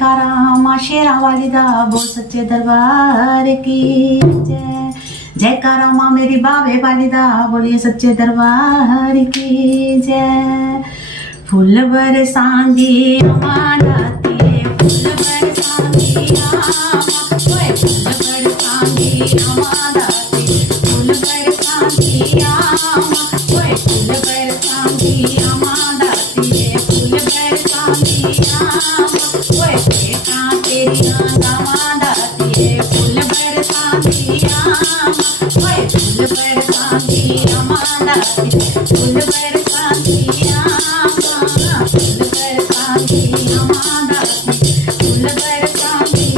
जयकारा माँ शेरा वाली दा बोल सच्चे दरबार की जय। जयकारा माँ मेरी बावे वाली दा बोलिए सच्चे दरबार की जय। फूल बरसांदी अम्मा दाती फूल बरसांदी ओए फूल बरसांदी अम्मा दाती फूल बरसांदी ओए फूल बरसांदी अम्मा दाती फूल बरसांदी ओए देखा तेरी दामा दाती फूल बरसांदी ओए फूल बरसांदी अम्मा दाती फूल बरसांदी फूल बरसांदी अम्मा दाती फूल बरसांदी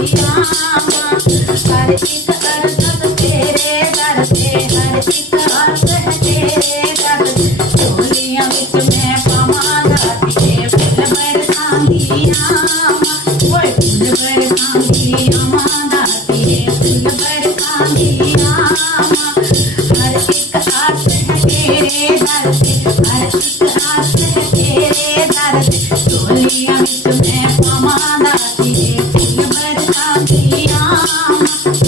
हर एक अर्ज़ तेरे दर पे हर एक अर्ज़ है तेरे दर झोलियां विच मैं पावां दाती फूल बरसांदी ओए फूल बरसांदी अम्मा दाती फूल बरसांदी हर एक अर्ज़ है तेरे दर पे हर एक अर्ज़ है तेरे दर पे झोलियां विच मैं पावां दाती फूल बरसांदी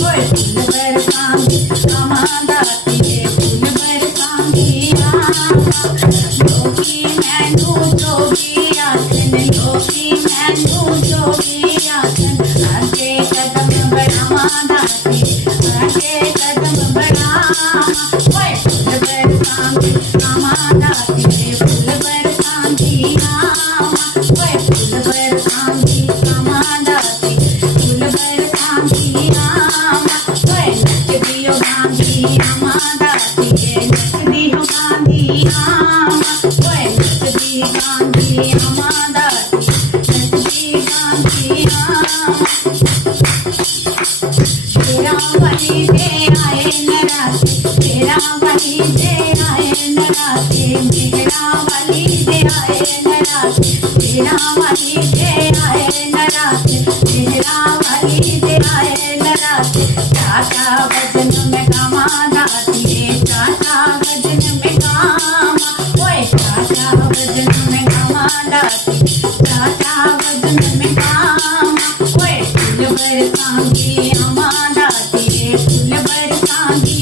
ओए फूल बरसांदी अम्मा दाती फूल बरसांदी लोकी मैनू जोगी आखन लोकी मैनू जोगी आखन आगे कदम बढ़ावां दाती आगे कदम बढ़ावां ओए फूल बरसांदी अम्मा दाती फूल बरसांदी ओए फूल बरसांदी अम्मा दाती फूल बरसांदी ओए नचदी हो गांधी अम्मा दाती नचदी हो गांधी ओए नचदी गांधी अम्मा दाती नचदी गांधी तेरा वली दे आए नराते तेरा वली दे आए नराते मेरा वली दे आए नराते तेरा वली दे आए नराते मेरा वली दे आए नराते टाटा भजन में गावा दाती टाटा भजन में गावा ओए टाटा भजन में गावा दाती टाटा भजन में गावा ओए फूल बरसांदी अम्मा दाती फूल बरसांदी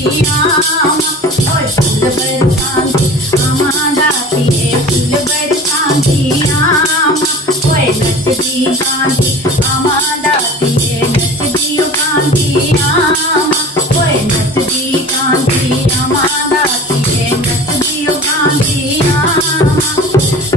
ओए फूल बरसांदी अम्मा दाती फूल बरसांदी ओए नचदी गांधी अम्मा दाती नचदी गांधी ओए नचदी गांधी अम्मा दाती नचदी गांधी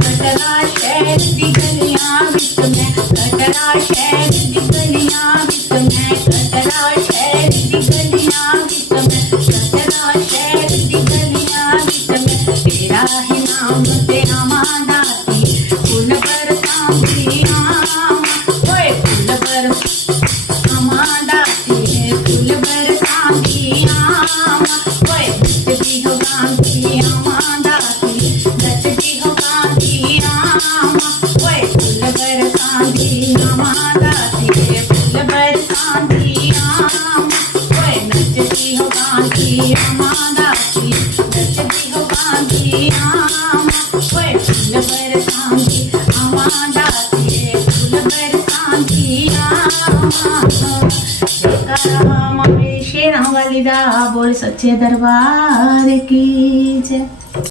कटरा शहर दी गलियां विच मैं कटरा शहर दी गलियां विच मैं कटरा शहर दी गलियां विच मैं कटरा शहर दी गलियां विच मैं तेरा ही नाम ते अम्मा दाती फूल बरसांदी ओए फूल बर अम्मा दाती फूल बरसांदी ओए नचदी हो गांधी अम्मा दाती नचदी हो गांधी ओए फूल बरसांदी अम्मा दाती फूल बरसांदी ओए नचदी हो गांधी अम्मा दाती नचदी हो गांधी ओए फूल बरसांदी अम्मा दाती फूल बरसांदी जयकारा माँ शेरा वाली दा बोल सच्चे दरबार की जय।